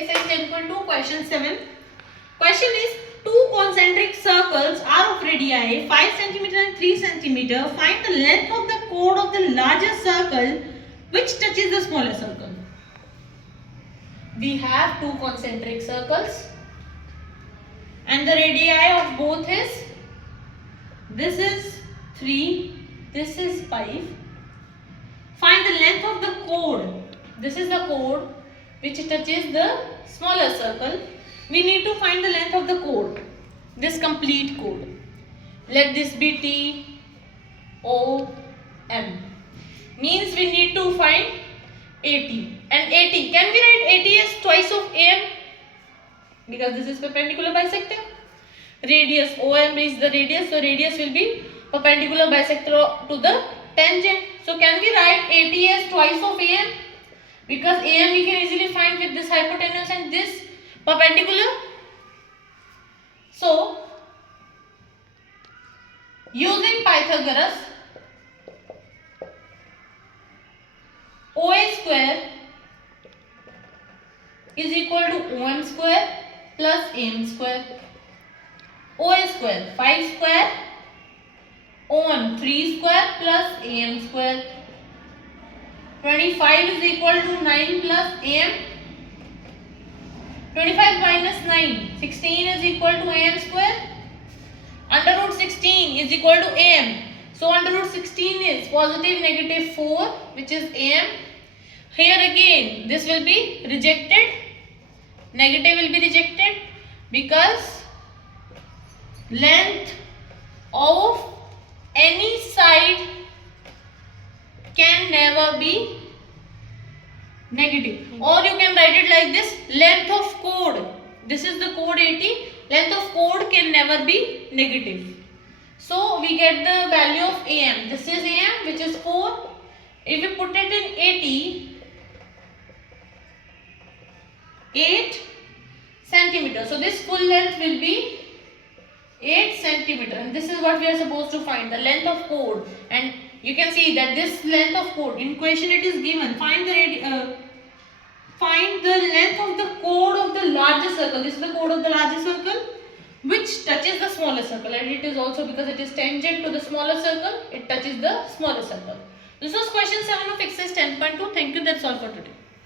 exercise 10.2 question 7. Question is, two concentric circles are of radii 5 cm and 3 cm. Find the length of the chord of the larger circle which touches the smaller circle. We have two concentric circles and the radii of both is, this is 3, this is 5. Find the length of the chord. This is the chord which touches the smaller circle. We need to find the length of the chord, this complete chord. Let this be T, O, M. Means we need to find AT. And AT, can we write AT as twice of AM? Because this is perpendicular bisector. Radius, OM is the radius, so radius will be perpendicular bisector to the tangent. So can we write AT as twice of AM? Because AM we can easily find with this hypotenuse and this perpendicular. So using Pythagoras, OA square is equal to OM square plus AM square. OA square 5 square, OM 3 square plus AM square. 25 is equal to 9 plus AM. 25 minus 9, 16 is equal to AM square. Under root 16 is equal to AM. So under root 16 is positive negative 4, which is AM. Here again this will be rejected. Negative will be rejected because length of any side can never be negative. Or you can write it like this, length of chord. This is the chord AT. Length of chord can never be negative. So we get the value of AM. This is AM, which is 4. If we put it in AT, 8 centimeter. So this full length will be 8 centimeter. And this is what we are supposed to find, the length of chord. And you can see that this length of chord, in question it is given, find the length of the chord of the larger circle. This is the chord of the larger circle which touches the smaller circle, and it is also because it is tangent to the smaller circle, it touches the smaller circle. This was question 7 of exercise 10.2. Thank you, that's all for today.